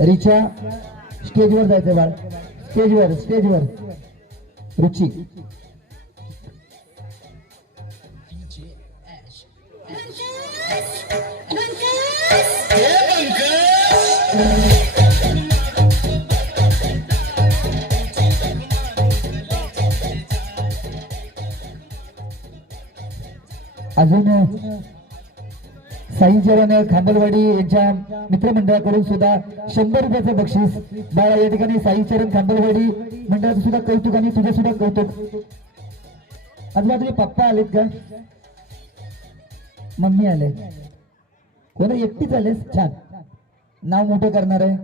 रिचा स्टेजवर जायचं बाळ. स्टेजवर स्टेजवर. रुची. अजून साई जवान खांबलवाडी यांच्या मित्रमंडळाकडून सुद्धा शंभर रुपयाचं बक्षीस. बाळा या ठिकाणी साई चरण खांबलवाडी मंडळाचं सुद्धा कौतुक आणि तुझं सुद्धा कौतुक. अजून तुझे पप्पा आलेत का? मम्मी आले. कोण एकटीच आलेस? छान. नाव मोठं करणार आहे.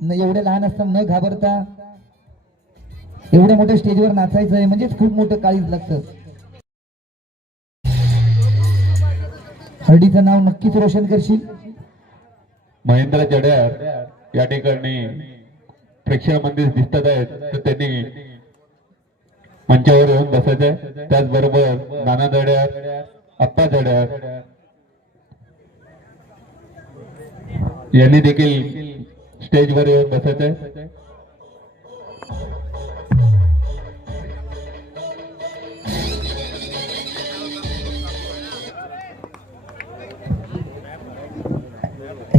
न एवढे लहान असताना न घाबरता. एवढ्या मोठ्या स्टेजवर नाचायचं आहे. म्हणजेच खूप मोठं काळीज लागतं. हळदीचं नाव नक्कीच रोशन करशील? महेंद्र जड्यार या ठिकाणी प्रेक्षकांमध्ये दिसत आहेत तर त्यांनी मंचावर येऊन बसायचंय आहे. त्याचबरोबर नाना जड्यार आप्पा जड्यार यांनी देखील स्टेजवर येऊन बसायचंय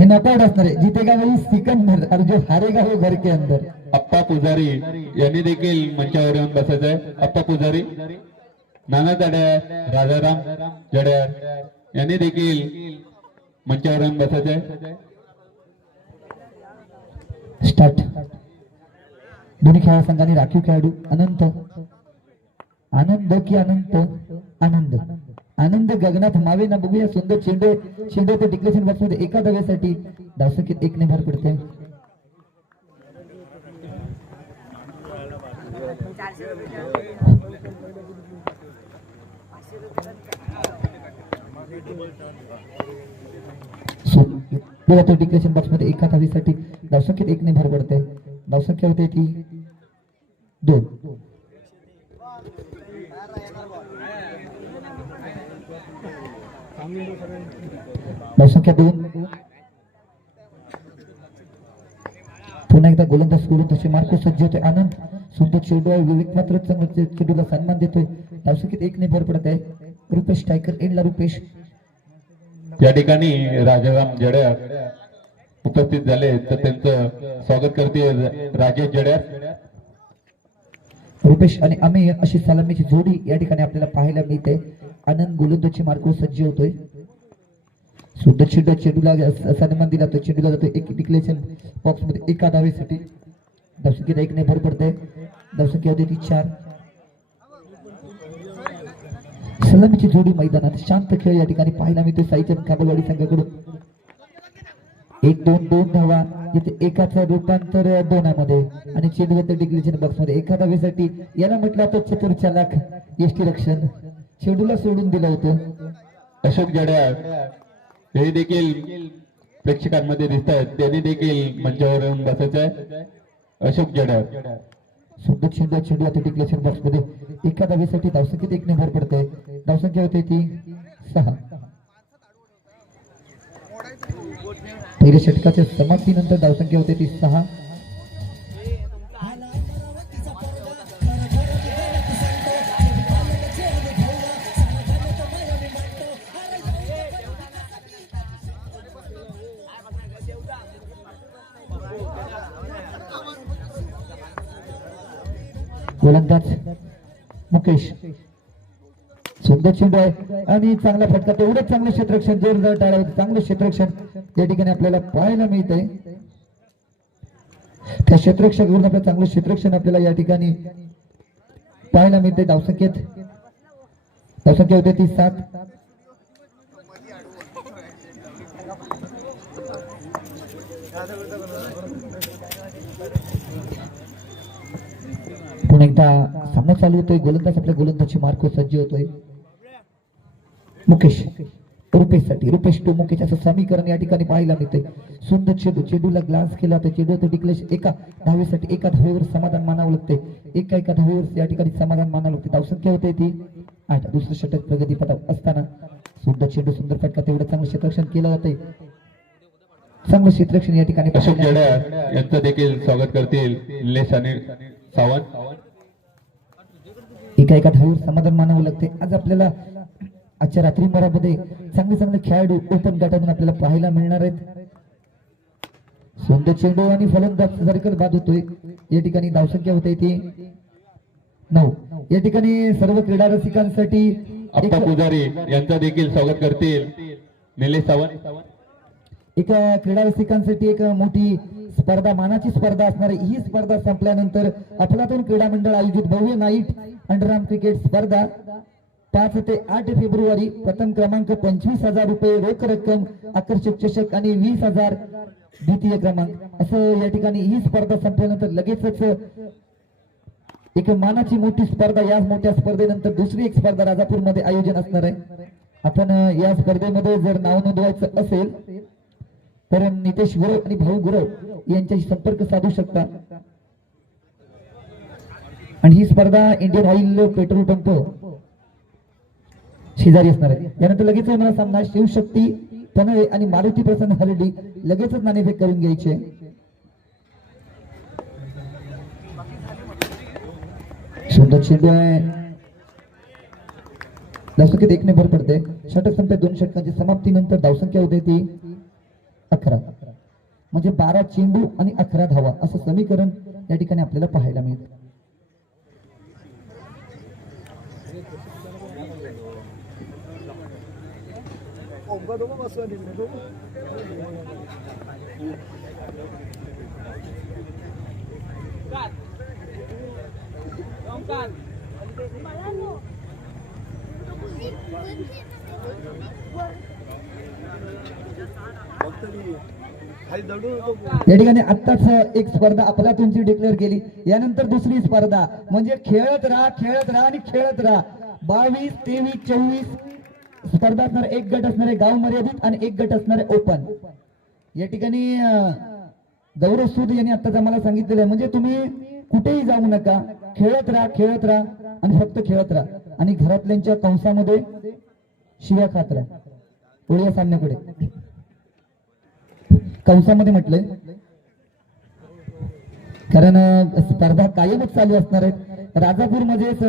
हे नपाट असणार आहे जितेगा वही सिकंदर और जो हारेगा वो घर के अंदर. अप्पा पुजारी यांनी देखील मंचावर येऊन बसायचं आहे अप्पा पुजारी नाना जड्यार राजाराम जड्यार यांनी देखील मंचावर येऊन बसायचं आहे स्टार्ट. दोन्ही खेळा संघाने राखीव खेळाडू अनंत. आनंद की अनंत आनंद. आनंद गगनात मावे ना बघूया. सुंदर चेंडू चेंडू ते डिक्लेशन बॉक्समध्ये एका दव्यासाठी धावसंख्येत एक ने भर पडते बघा तो डिक्लेशन बॉक्समध्ये एका धावीसाठी धावसंख्येत एक ने भर पडते धावसंख्या होते ती दोन. धावसंख्या दोन पुन्हा एकदा गोलंदाज करून तसे मार्को सज्ज होते आनंद सुंदर चेंडू आहे. विवेक मात्र चांगलं चेंडूला सन्मान देतोय. धावसंख्येत एक ने भर पडत आहे. रुपेश टायकर एंडला रुपेश. या ठिकाणी राजाराम जड्यार उपस्थित झाले. तर त्यांचं स्वागत करते राजेश जड्यार. रुपेश आणि अमेय अशी सलामीची जोडी या ठिकाणी आपल्याला पाहायला मिळते. आनंद गोलंदाजी मार्को सज्ज होतोय. सुंदर चेंडू चेंडूला सन्मान दिला तो चेंडूला जातो एक डिक्लेशन बॉक्समध्ये एका धावेसाठी. धावसंख्येला एक नाही भर पडते धावसंख्या होती ती चार. सलामीची जोडी मैदानात शांत खेळ या ठिकाणी पाहायला मिळतो साईचंद काबलवाडी संघाकडून. एक दोन दोन धावा. इथे एकाचं रूपांतर दोनामध्ये. आणि चेंडूवरती डिग्लिशन बॉक्समध्ये एका धावेसाठी. याला म्हटलं तर चतुर चालाक यष्टी रक्षण. चेंडूला सोडून दिलं होतं. अशोक जड्यार हे देखील प्रेक्षकांमध्ये दिसत आहेत. त्यांनी देखील मंचावर येऊन बसायचं आहे. अशोक जड्यार सुंदर चेंडू चेंडू आता डिक्लेशन बॉक्समध्ये एका धावेसाठी धावसंख्येत एक भर पडते धावसंख्या होते ती सहा. पहिल्या षटकाच्या समाप्तीनंतर धावसंख्या होते ती सहा. गोलंदाज मुकेश. सुंदर चेंडू आहे आणि चांगला फटका. तेवढंच चांगलं क्षेत्रक्षण जोरदार टाळ्या होते चांगलं क्षेत्रक्षण या ठिकाणी आपल्याला पाहायला मिळतंय. त्या क्षेत्ररक्षकाकडून आपलं चांगलं क्षेत्रक्षण आपल्याला या ठिकाणी पाहायला मिळते धावसंख्येत. धावसंख्या होते ती सात. एकदा सामना चालू होतोय गोलंदाज आपल्या गोलंदाजची मार्क सज्ज होतोय. मुकेश रुपेशसाठी रुपेश टू मुकेश असं समीकरण या ठिकाणी पाहायला मिळते सुंदर चेंडू चेंडूला ग्लास केला तर चेंडू तर डिक्लेश एका धावेसाठी एका धावेवर समाधान मानावं लागते एका एका धावेवर या ठिकाणी समाधान मानावं लागते धावसंख्या होते ती आठ दुसरं षटक प्रगती पदावर असताना. सुंदर चेंडू सुंदर फटका तेवढं चांगलं क्षेत्ररक्षण केलं जाते चांगलं क्षेत्ररक्षण या ठिकाणी यांचं देखील स्वागत करतील. सावंत. एका एका धावून समाधान मानावं लागते. आज आपल्याला आजच्या रात्री मरामध्ये चांगले चांगले खेळाडू ओपन गटातून आपल्याला पाहायला मिळणार आहेत. सुंदर चेंडू आणि फलंदाज सर्कल बाद होतोय. या ठिकाणी धावसंख्या होते ती नऊ. या ठिकाणी सर्व क्रीडा रसिकांसाठी पुजारी यांचं देखील स्वागत करतील. निलेश सावंत. एका क्रीडा रसिकांसाठी एक मोठी स्पर्धा मानाची स्पर्धा असणार ही स्पर्धा संपल्यानंतर अफलातून क्रीडा मंडळ आयोजित भव्य नाईट अंडरआर्म क्रिकेट स्पर्धा. पाच ते आठ फेब्रुवारी प्रथम क्रमांक पंचवीस हजार रुपये रोख रक्कम आकर्षक चषक आणि वीस हजार द्वितीय क्रमांक. असं या ठिकाणी ही स्पर्धा संपल्यानंतर लगेचच एक मानाची मोठी स्पर्धा या मोठ्या स्पर्धेनंतर दुसरी एक स्पर्धा राजापूरमध्ये आयोजन असणार आहे. आपण या स्पर्धेमध्ये जर नाव नोंदवायचं असेल तर नितेश गुरव आणि भाऊ गुरव यांच्याशी संपर्क साधू शकता. आणि ही स्पर्धा इंडियन ऑइल पेट्रोल पंप शेजारी असणार आहे. यानंतर लगेच मला सामना शिवशक्ती तनवे आणि मारुती प्रसन्न हरडी लगेचच नाणेफेक करून घ्यायचे. सुंदर चेंडू आहे. धावसंख्येत एकने भर पडते. षटक संपते दोन षटकांची समाप्तीनंतर धावसंख्या होते ती अकरा. म्हणजे बारा चेंडू आणि अकरा धावा असं समीकरण या ठिकाणी आपल्याला पाहायला मिळतं. या ठिकाणी आत्ताच एक स्पर्धा आपला तुमची डिक्लेअर केली. यानंतर दुसरी स्पर्धा म्हणजे खेळत राहा खेळत राहा आणि खेळत राहा. बावीस तेवीस चोवीस स्पर्धा असणार एक गट असणारे गाव मर्यादित आणि एक गट असणारे ओपन या ठिकाणी गौरव सूद यांनी आत्ताच आम्हाला सांगितलेलं आहे म्हणजे तुम्ही कुठेही जाऊ नका खेळत राहा खेळत राहा आणि फक्त खेळत राहा. आणि घरातल्यांच्या कंसामध्ये शिव्या खात राहा. ओळी सामन्याकडे कंसामध्ये म्हटलंय. कारण स्पर्धा कायमच चालू असणार आहेत. राजापूर मध्येच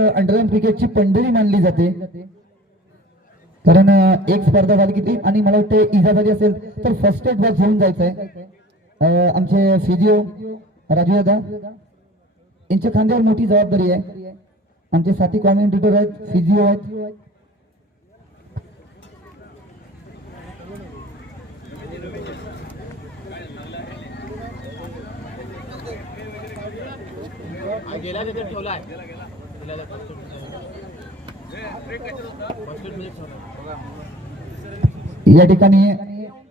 क्रिकेटची पंढरी मानली जाते. कारण एक स्पर्धा झाली की ती आणि मला वाटते इजा झाली असेल तर फर्स्ट एड बॉक्स घेऊन जायचं आहे आमचे फिजिओ राजू दादा यांच्या खांद्यावर मोठी जबाबदारी आहे. आमचे साथी कॉमेंटेटर आहेत फिजिओ आहेत. गेल्या तिथे ठेवलाय. या ठिकाणी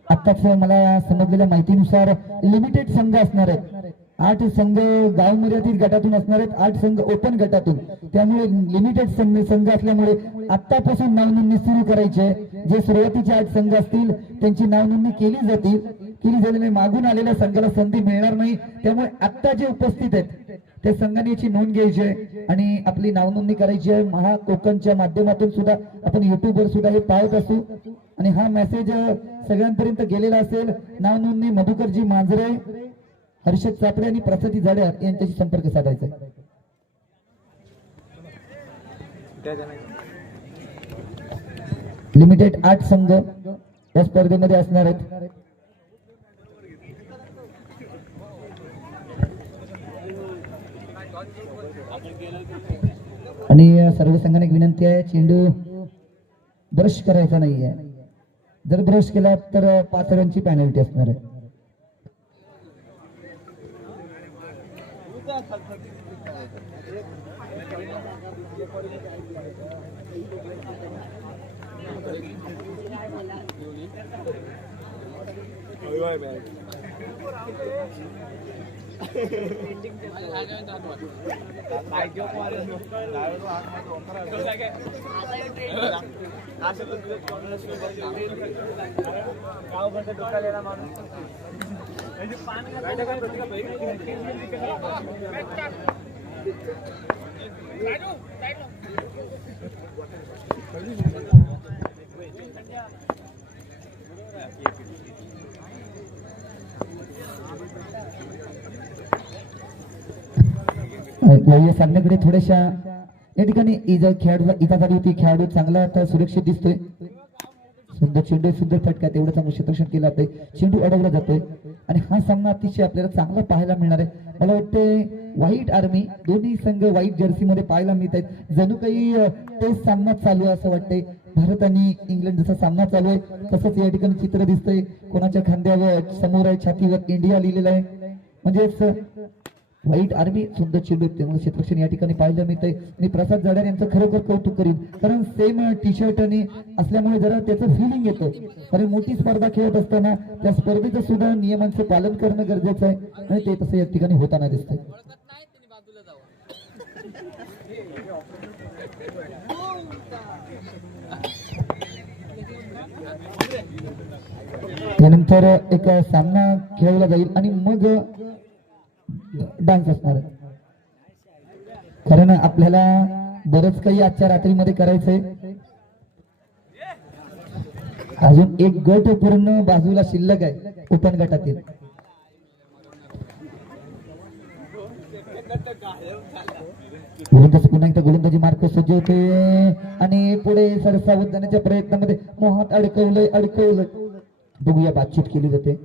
आताच मला समजलेल्या माहितीनुसार लिमिटेड संघ असणार आहेत. आठ संघ गाव मर्यादित गटातून असणार आहेत. आठ संघ ओपन गटातून. त्यामुळे लिमिटेड संघ संघ असल्यामुळे आतापासून नावनोंदणी सुरू करायची आहे. जे सुरुवातीचे आठ संघ असतील त्यांची नावनोंदणी केली जातील. केली झाल्याने मागून आलेल्या संघाला संधी मिळणार नाही. त्यामुळे आत्ता जे उपस्थित आहेत त्या संघाने नोंद घ्यायची आहे आणि आपली नावनोंदणी करायची आहे. महा कोकणच्या माध्यमातून सुद्धा आपण युट्यूबवर सुद्धा हे पाहत असू. आणि हा मेसेज सगळ्यांपर्यंत गेलेला असेल. नावनोंदणी मधुकरजी मांजरे हर्षद चापडे आणि प्रसादी जाड्यार यांच्याशी संपर्क साधायचा लिमिटेड आठ संघ या स्पर्धेमध्ये असणार आहेत. आणि सर्व संघाने विनंती आहे चेंडू ब्रश करायचा नाही आहे जर ब्रश केला तर पाच रनची पॅनल्टी असणार आहे. गावभरचा डोकालेला माणूस म्हणजे पाणी सामन्याकडे थोड्याशा या ठिकाणी इजा खेळाडूला इजा झाली होती. खेळाडू चांगला आता सुरक्षित दिसतोय. सुंदर चेंडू सुंदर फटका तेवढं चांगलं क्षेत्रक्षण केलं जातंय चेंडू अडवला जातोय. आणि हा सामना अतिशय आपल्याला चांगला पाहायला मिळणार आहे. मला वाटतंय व्हाईट आर्मी दोन्ही संघ व्हाईट जर्सी मध्ये पाहायला मिळत आहेत. जणू काही टेस्ट सामना चालू आहे असं वाटतंय. भारत आणि इंग्लंड जसा सामना चालू आहे तसंच या ठिकाणी चित्र दिसतंय. कोणाच्या खांद्यावर समोर आहे छातीवर इंडिया लिहिलेलं आहे. म्हणजेच व्हाईट आर्मी सुंदर चेंडू त्यामुळे क्षेत्ररक्षण या ठिकाणी पाहायला मिळतंय. आणि प्रसाद जाडर यांचं खरोखर कौतुक करीन. कारण सेम टी शर्ट आणि असल्यामुळे जरा त्याचं फिलिंग येतं कारण मोठी स्पर्धा खेळत असताना त्या स्पर्धेचं सुद्धा नियमांचं पालन करणं गरजेचं आहे. आणि ते तसं या ठिकाणी होताना दिसतंय. त्यानंतर एक सामना खेळवला जाईल. आणि मग डान्स असणार आहे. कारण आपल्याला बरंच काही आजच्या रात्रीमध्ये करायचंय. अजून एक गट पूर्ण बाजूला शिल्लक आहे ओपन गटातील. गोलंदाज पुन्हा एकदा गोलंदाजी मार्क सज्ज होते. आणि पुढे सरसावत जाण्याच्या प्रयत्नामध्ये मोहात अडकवलंय अडकवलंय. बघूया बातचीत केली जाते.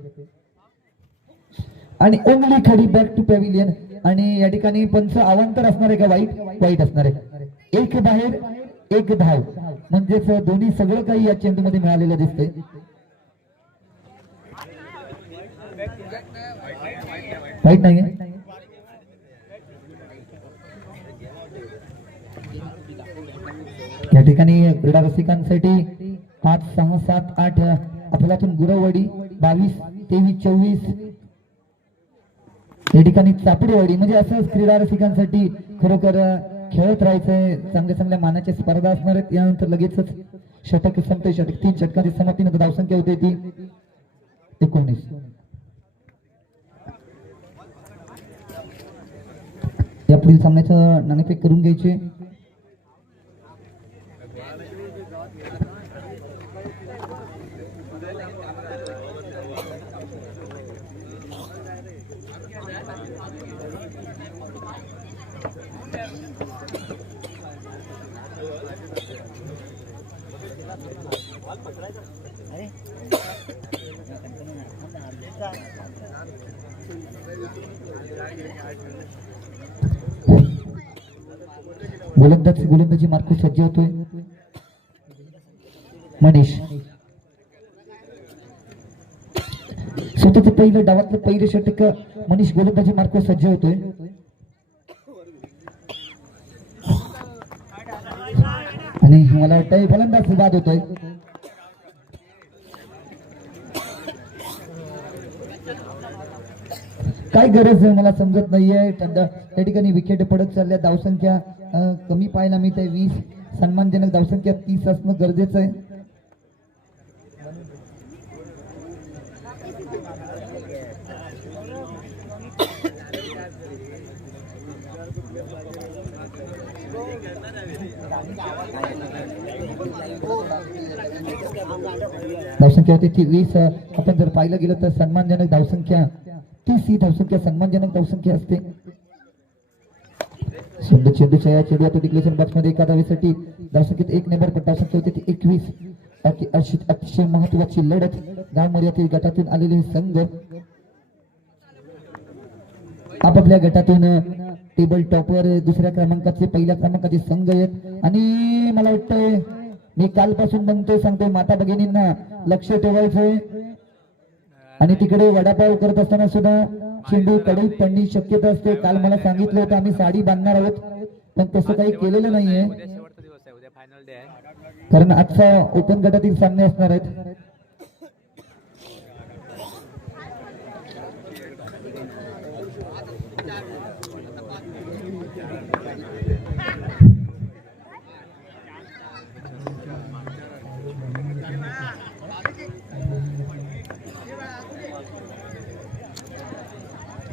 आणि ओंगली खडी बॅक टू पॅव्हिलियन आणि या ठिकाणी पंच अवांतर असणार आहे का? वाईट वाईट असणार आहे. एक बाहेर एक धाव. म्हणजेच दोन्ही सगळं काही या चेंडूमध्ये मिळालेलं दिसतंय. वाईट नाहीये? या ठिकाणी क्रीडा रसिकांसाठी पाच सहा सात आठ अफलातून गुरववाडी बावीस तेवीस चोवीस या ठिकाणी चापडेवाडी म्हणजे असंच क्रीडा रसिकांसाठी खरोखर खेळत राहायचंय चांगल्या चांगल्या मानाच्या स्पर्धा असणार आहेत. यानंतर लगेचच षटक संपते षटक. तीन षटकाची समाप्तीनंतर धावसंख्या होते ती एकोणीस. या पुढील सामन्याचं नाणेफेक करून घ्यायचे. गोलंदाज गोलंदाजी मार्कूस सज्ज होतोय. मनीष. स्वतःच पहिलं डावातलं पहिलं षटक मनीष गोलंदाजी मार्कूस सज्ज होतोय. आणि मला वाटतंय फलंदाज बाद होतोय. काय गरज आहे? मला समजत नाहीये. त्या त्या ठिकाणी विकेट पडत चालल्या. धावसंख्या कमी पाहायला मिळते वीस सन्मानजनक धावसंख्या तीस असणं गरजेचं आहे. धावसंख्या होती ती वीस. आपण जर पाहिलं गेलं तर सन्मानजनक धावसंख्या तीस ही धावसंख्या सन्मानजनक धावसंख्या असते. सुंदर चेंडूच्या या चेंडू आता डिक्लेशन बॉक्समध्ये एका धावेसाठी धावसंख्येत एक नंबर पण धावसंख्या होती ती एकवीस. अशी- अतिशय महत्वाची लढत गाव मर्यादित गटातून आलेले संघ. आपापल्या गटातून टेबल टॉपवर दुसऱ्या क्रमांकाचे पहिल्या क्रमांकाचे संघ आहेत. आणि मला वाटतंय मी कालपासून म्हणतोय सांगतोय माता भगिनींना लक्ष ठेवायचंय. आणि तिकडे वडापाव करत असताना सुद्धा चेंडू कडून पडण्याची शक्यता असते. काल मला सांगितलं होतं आम्ही साडी बांधणार आहोत पण तसं काही केलेलं नाहीये. कारण आजचा ओपन गटातील सामने असणार आहेत.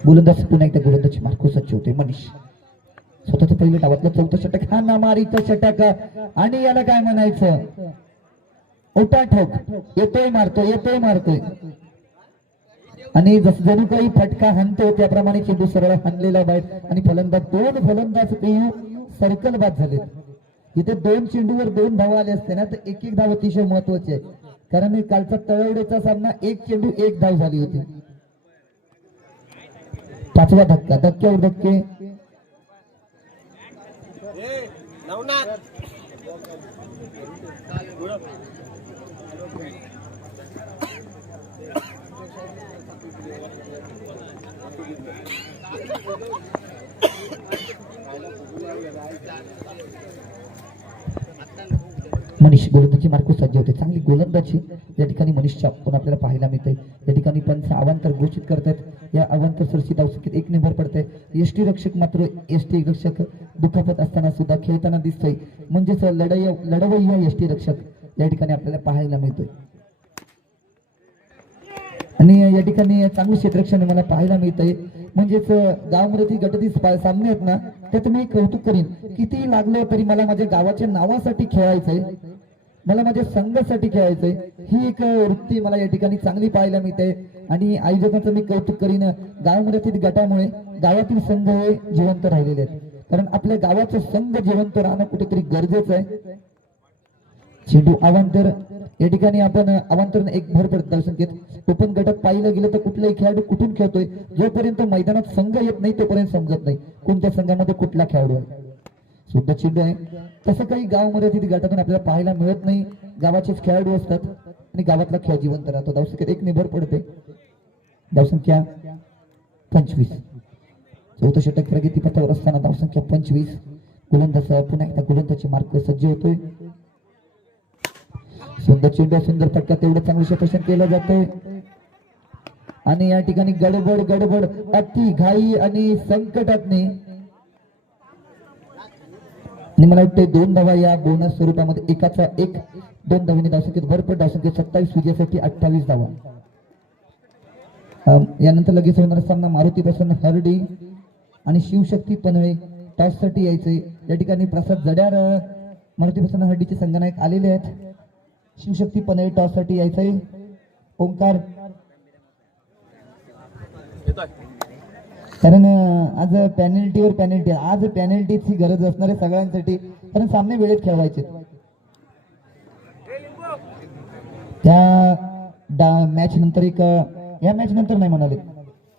गोलंदाज पुन्हा एकदा गोलंदाज मार्को सज्ज होते मनीष. स्वतःच पहिलं डावातलं चौथं षटक हा नामारीचं षटक. आणि याला काय म्हणायचं? उठा ठोक. येतोय मारतोय येतोय मारतोय. आणि जसं जणू काही फटका हणतो त्याप्रमाणे चेंडू सरळ हाणलेला बाहेर. आणि फलंदाज दोन फलंदाज पेयू सर्कल बाद झाले इथे दोन चेंडूवर दोन धाव आले असते ना तर एक एक धाव अतिशय महत्वाची आहे. कारण कालचा तळवडेचा सामना एक चेंडू एक धाव झाली होती. पाचवा धक्का धक्के और धक्के मनीष गोलंदाजी मार्क सज्ज होते. चांगली गोलंदाजी या ठिकाणी मनीषच्या पण आपल्याला पाहायला मिळते या ठिकाणी पंच अवांतर घोषित करतात. या अवांतर सुरक्षित धावसंख्येत एक निभर पडते एसटी रक्षक मात्र एसटी रक्षक दुखापत असताना सुद्धा खेळताना दिसतोय. म्हणजेच लढाई लढवय्या एसटी रक्षक या ठिकाणी आपल्याला पाहायला मिळतोय. आणि या ठिकाणी चांगलं क्षेत्रक्षण मला पाहायला मिळतंय. म्हणजेच गावामध्ये ती गटती सामने आहेत ना त्यात मी कौतुक करीन. कितीही लागलं तरी मला माझ्या गावाच्या नावासाठी खेळायचंय. मला माझ्या संघासाठी खेळायचंय. ही एक वृत्ती मला या ठिकाणी चांगली पाहायला मिळते. आणि आयोजकांचं मी कौतुक करीन गावामध्ये गटामुळे गावातील संघ हे जिवंत राहिलेले आहेत. कारण आपल्या गावाचं संघ जिवंत राहणं कुठेतरी गरजेचं आहे. चेंडू अवांतर या ठिकाणी आपण अवांतर एक भर पडत घेत ओपन गटात पाहिलं गेलं तर कुठलाही खेळाडू कुठून खेळतोय? जोपर्यंत मैदानात संघ येत नाही तोपर्यंत समजत नाही कोणत्या संघामध्ये कुठला खेळाडू आहे. सुद्धा चेंडू आहे. तसं काही गावामध्ये तिथे गटातून आपल्याला पाहायला मिळत नाही. गावाचेच खेळाडू असतात आणि गावातला खेळ जिवंत राहतो. धावसंख्येत एक निभर पडते. धावसंख्या पंचवीस. चौथं षटक प्रगती पथावर असताना धावसंख्या पंचवीस. गुलंदाचा पुन्हा एकदा गोलंदाजी मार्क सज्ज होतोय. सुंदर चेंडू सुंदर फटका तेवढं चांगलं क्षेत्रक्षण केलं जातंय. आणि या ठिकाणी गडबड गडबड अति घाई आणि संकटातने आणि मला वाटतं दोन धावा या बोनस स्वरूपामध्ये एकाचा एक दोन धावांनी धावसंख्येत भरपूर धावसंख्येत सत्तावीस विजयासाठी अठ्ठावीस धावा. यानंतर लगेच होणार सामना मारुती प्रसन्न हरडी आणि शिवशक्ती पनवे टॉससाठी यायचे या ठिकाणी प्रसाद जड्यार मारुती प्रसन्न हरडीचे संघनायक आलेले आहेत. शिवशक्ती पनवे टॉससाठी यायचंय. ओंकार. कारण आज पॅनल्टीवर पॅनल्टी आज पॅनल्टीची गरज असणार आहे सगळ्यांसाठी कारण सामने वेळेत खेळवायचे. त्या मॅच नंतर एक या मॅच नंतर नाही म्हणाले.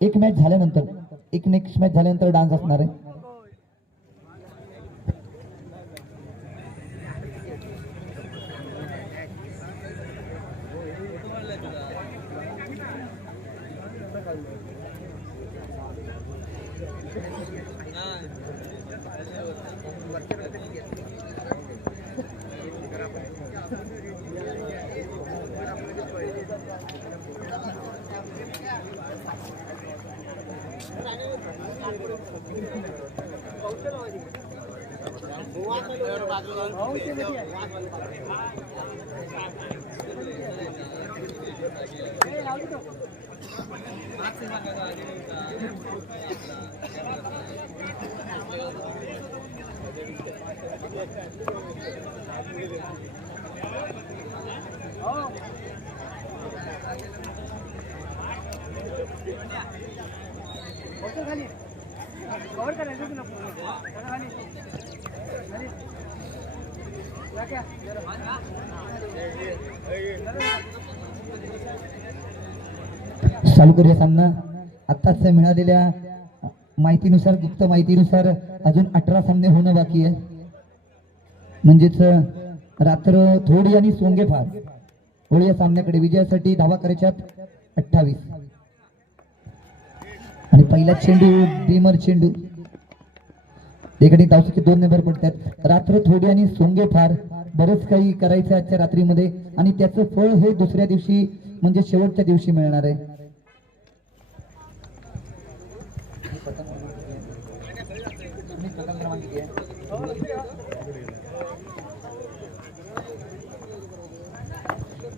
एक मॅच झाल्यानंतर एक नेक्स्ट मॅच झाल्यानंतर डान्स असणार आहे. चालू करूया सामना आत्ताच मिळालेल्या माहितीनुसार गुप्त माहितीनुसार अजून अठरा सामने होणं बाकी आहे. म्हणजेच रात्र थोडी आणि सोंगे फार. होळी या सामन्याकडे विजयासाठी धावा करायच्यात अठ्ठावीस. आणि पहिला चेंडू बीमर चेंडू. एकडे धावसंख्ये दोन नंबर पडतात. रात्र थोडी आणि सोंगे फार. बरंच काही करायचं आजच्या रात्रीमध्ये. आणि त्याचं फळ हे दुसऱ्या दिवशी म्हणजे शेवटच्या दिवशी मिळणार आहे?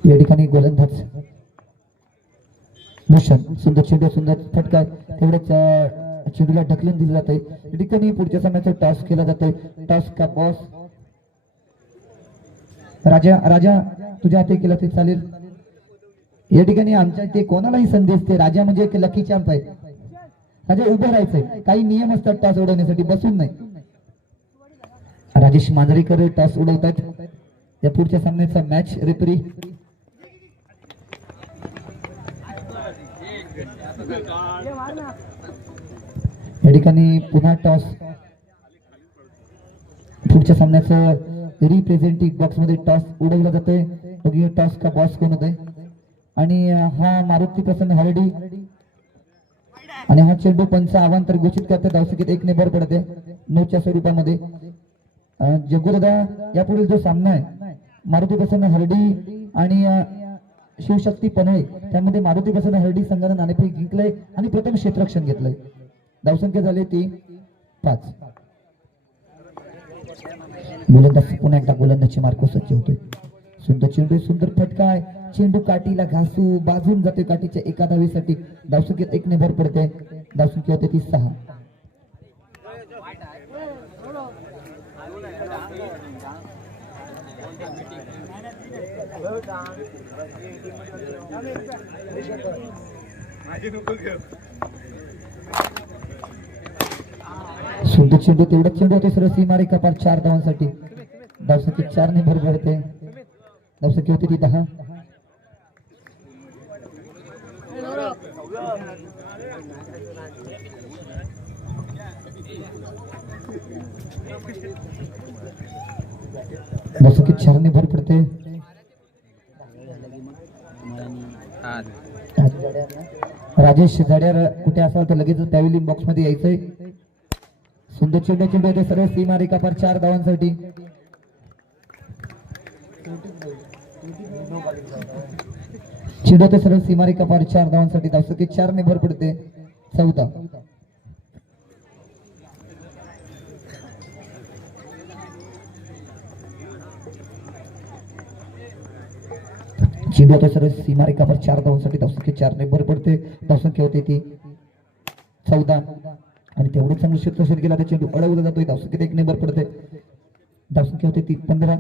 या ठिकाणी गोलंदाज भूषण सुंदर चेंडू सुंदर फटका तेवढ्याच चेंडूला ढकलून दिलं जातंय. या ठिकाणी पुढच्या सामन्याचा टॉस केला जातोय. टॉस का बॉस राजा राजा तुझ्या हाती केला ते चालेल. या ठिकाणी आमच्या इथे कोणालाही संदेश ते राजा म्हणजे एक लकी चॅम्प आहे. राजा उभं राहायचंय. काही नियम असतात टॉस उडवण्यासाठी. बसून नाही. राजेश मांजरेकर टॉस उडवतात. या पुढच्या सामन्याचा मॅच रेफरी या ठिकाणी पुन्हा टॉस. पुढच्या सामन्याचं रिप्रेझेंटिंग बॉक्समध्ये टॉस उडवला जातोय. बघूया टॉस का बॉस कोण होतोय. आणि हा मारुती प्रसन्न हरडी. आणि हा चेंडू पंच आव्हान तर घोषित करते धावसंख्येत एक ने भर पडते नऊच्या स्वरूपामध्ये. अं, जग्गूदादा यापुढील जो सामना आहे मारुती प्रसन्न हरडी आणि शिवशक्ती पनळे त्यामध्ये मारुती प्रसन्न हरडी संघानं नाणेफेक जिंकलंय आणि प्रथम क्षेत्रक्षण घेतलंय. धावसंख्या झाली ती पाच. गोलंदाज पुन्हा एकदा गोलंदाजची मार्क सज्ज होतोय. सुंदर चेंडू सुंदर फटकाय चेंडू काठीला घासू बाजून जाते काठीच्या एका धावीसाठी. धावसंख्येत एक ने भर पडते धावसंख्या होते ती सहा. सुंदर चेंडू तेवढंच चेंडू होते सरळ सीमारे कपार चार धावांसाठी. धावसंख्येत चार ने भर पडते धावसंख्या होती ती दहा. धावसंख्येत चार ने भर पडते. राजेश जाड्यार कुठे असाल तर लगेच पॅव्हिलियन बॉक्समध्ये यायचंय. सुंदर चेंडू चेंडू येते सर्व सीमा रेखा चार धावांसाठी. चेंडू येते सर्व सीमा रेखा पार चार धावांसाठी. धावसंख्येत चार ने भर पडते. चौदा चेंडू येते सरळ सीमा रेखा चार धावांसाठी धावसंख्या चार. ने भर पडते. धावसंख्या होते ती. चौदा. आणि तेवढं चांगलं क्षेत्रक्षण गेला तर चेंडू अडवला जातोय. धावसंख्येत एक नंबर पडते. धावसंख्या होते ती पंधरा.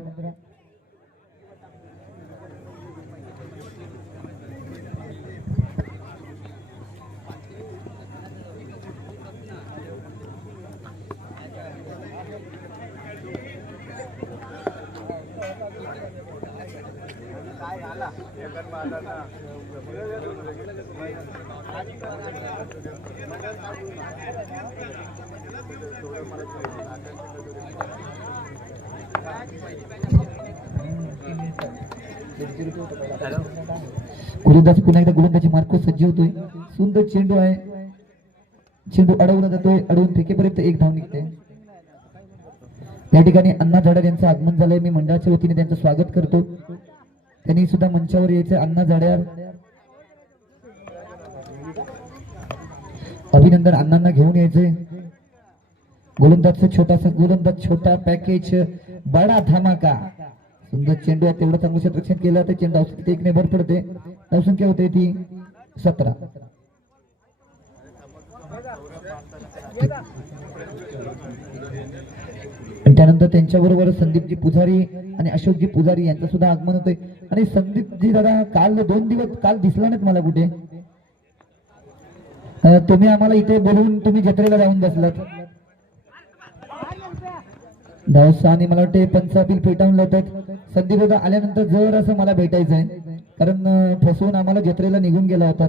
गोलंदाज पुन्हा एकदा गोलंदाजी मार्को सज्ज होतोय सुंदर चेंडू आहे. चेंडू अडवला जातोय. अडवून फेकेपर्यंत एक धाव निघते. या ठिकाणी अण्णा झाडा यांचं आगमन झालंय. मी मंडळाच्या वतीने त्यांचं स्वागत करतो. त्यांनी सुद्धा मंचावर यायचं अण्णा झाड्यार अभिनंदन अण्णांना घेऊन यायचंय. गोलंदाजचं छोटासा गोलंदाज छोटा पॅकेज बडा धमाका. सुंदर चेंडू आहे तेवढं चांगलं क्षेत्ररक्षण केलं तर चेंडू धावसंख्येत एक ने भर पडते धावसंख्या होते ती सतरा. आणि त्यानंतर त्यांच्याबरोबर संदीपजी पुजारी आणि अशोकजी पुजारी यांचं सुद्धा आगमन होतंय. आणि संदीपजी दादा काल दोन दिवस काल दिसला नाहीत मला कुठे? तुम्ही आम्हाला इथे बोलवून तुम्ही जत्रेला जाऊन बसलात. धावसा आणि मला वाटते पंचापील पेटावून लावतात. संदीप दादा आल्यानंतर जर असं मला भेटायचं आहे कारण फसवून आम्हाला जत्रेला निघून गेला होता.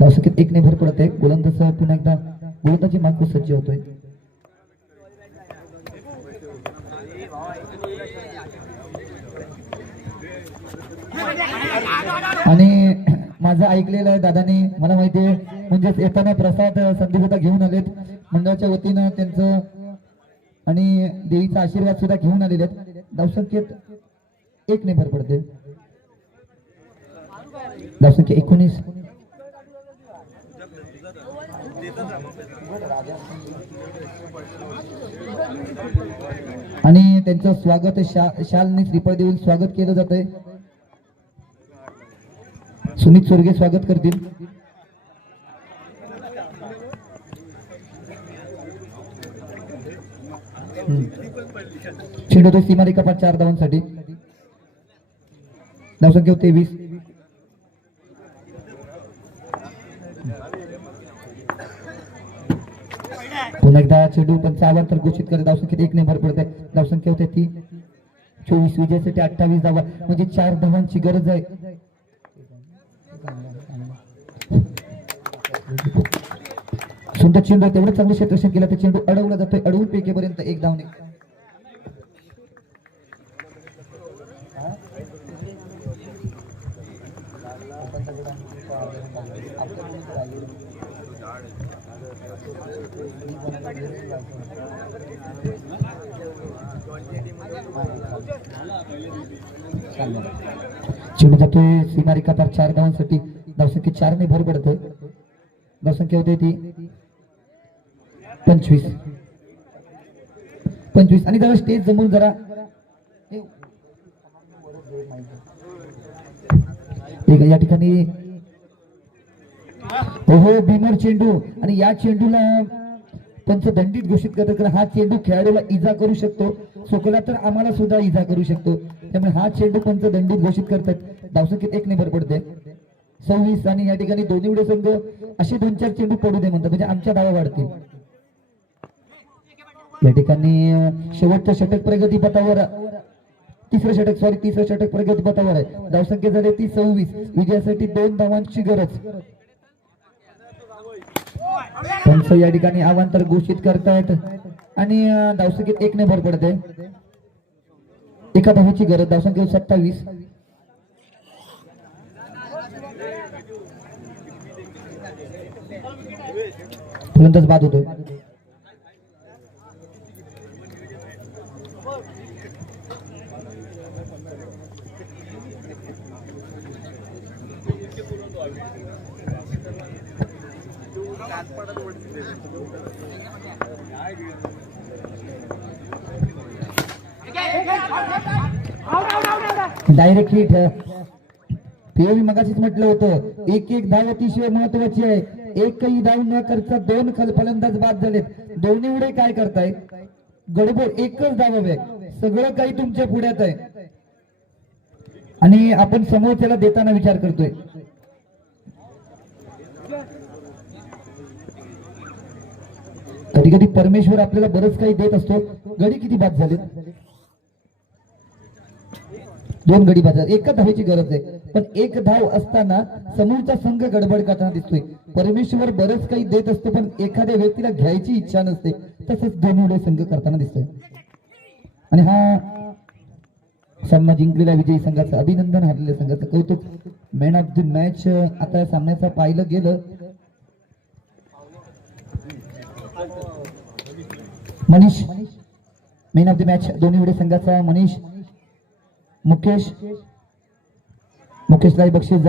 धावसंख्येत एक ने भर पडत आहे. गोलंदाज पुन्हा एकदा गोलंदाजी मार्ग सज्ज होतोय. आणि माझं ऐकलेलं आहे दादानी मला माहिती आहे म्हणजेच येताना प्रसाद संदीप घेऊन आलेत. मंडळाच्या वतीनं त्यांचं आणि देवीचा आशीर्वाद सुद्धा घेऊन आलेले आहेत. धावसंख्येत एक ने भर पडते. धावसंख्या एकोणीस. आणि त्यांचं स्वागत शा शालने श्रीफळ देऊन स्वागत केलं जात आहे सुमित सोरगे स्वागत करतील. चेंडू तो सीमारेखा पाच चार धावांसाठी. धावसंख्या तेवीस. पुन्हा एकदा चेंडू पंचावन्न तर घोषित करत धावसंख्येत एक नंबर भर पडते धावसंख्या होते ती चोवीस विजयासाठी अठ्ठावीस धावा. म्हणजे चार धावांची गरज आहे. सुंदर चेंडू तेवढं चांगलं क्षेत्रक्षण केलं तर चेंडू अडवला जातोय. अडवून पेकेपर्यंत एक धावणे. चेंडू जातोय सीमारिका तर चार धावांसाठी धावसंख्या चारने भर पडते. धावसंख्या होते ती पंचवीस. पंचवीस. आणि जरा स्टेज जमून जरा ठीक आहे या ठिकाणी हो हो भीमर चेंडू. आणि या चेंडूला त्यांचं दंडित घोषित करतात कारण हा चेंडू खेळाडूला इजा करू शकतो. चुकला तर आम्हाला सुद्धा इजा करू शकतो. त्यामुळे हा चेंडू पंच दंडित घोषित करतात. धावसंख्येत एक ने भर पडते सव्वीस आणि या ठिकाणी दोन्ही उडे संघ असे दोन चार चेंडू पडू दे म्हणतात. म्हणजे आमच्या धावा वाढतील. या ठिकाणी शेवटचं षटक प्रगती पथावर तिसरं षटक सॉरी तिसरं षटक प्रगती पथावर आहे. धावसंख्या झाली ती सव्वीस. विजयासाठी दोन धावांची गरज. पंच या ठिकाणी अवांतर घोषित करतायत. आणि धावसंख्येत एक ने भर पडते. एका धावाची गरज धावसंख्येत सत्तावीस. फलंदाज बाद होतोय. डायरेक्ट हिट पीओवी मगाशीच म्हटलं होतं एक एक धाव अतिशय महत्वाची आहे. एकही धाव न करता दोन खल फलंदाज बाद झालेत. दोन्ही उडे काय करताय? गडबड एकच धाव हवे. सगळं काही तुमच्या पुढ्यात आहे. आणि आपण समोरच्याला देताना विचार करतोय. कधी कधी परमेश्वर आपल्याला बरंच काही देत असतो. गडी किती बाद झाले दोन गडी बाद झाले एका धावेची गरज आहे. पण एक धाव असताना समोरचा संघ गडबड करताना दिसतोय. परमेश्वर बरंच काही देत असतो पण एखाद्या व्यक्तीला घ्यायची इच्छा नसते. तसंच दोन संघ करताना दिसतोय. आणि हा सामना जिंकलेला विजयी संघाचं अभिनंदन हरलेल्या संघाचं कौतुक. मॅन ऑफ द मॅच आता सामन्याचा पाहिलं गेलं. Manish man of the match दोन्ही वेळे संघाचा मनीष मुकेश मुकेशलाही बक्षीस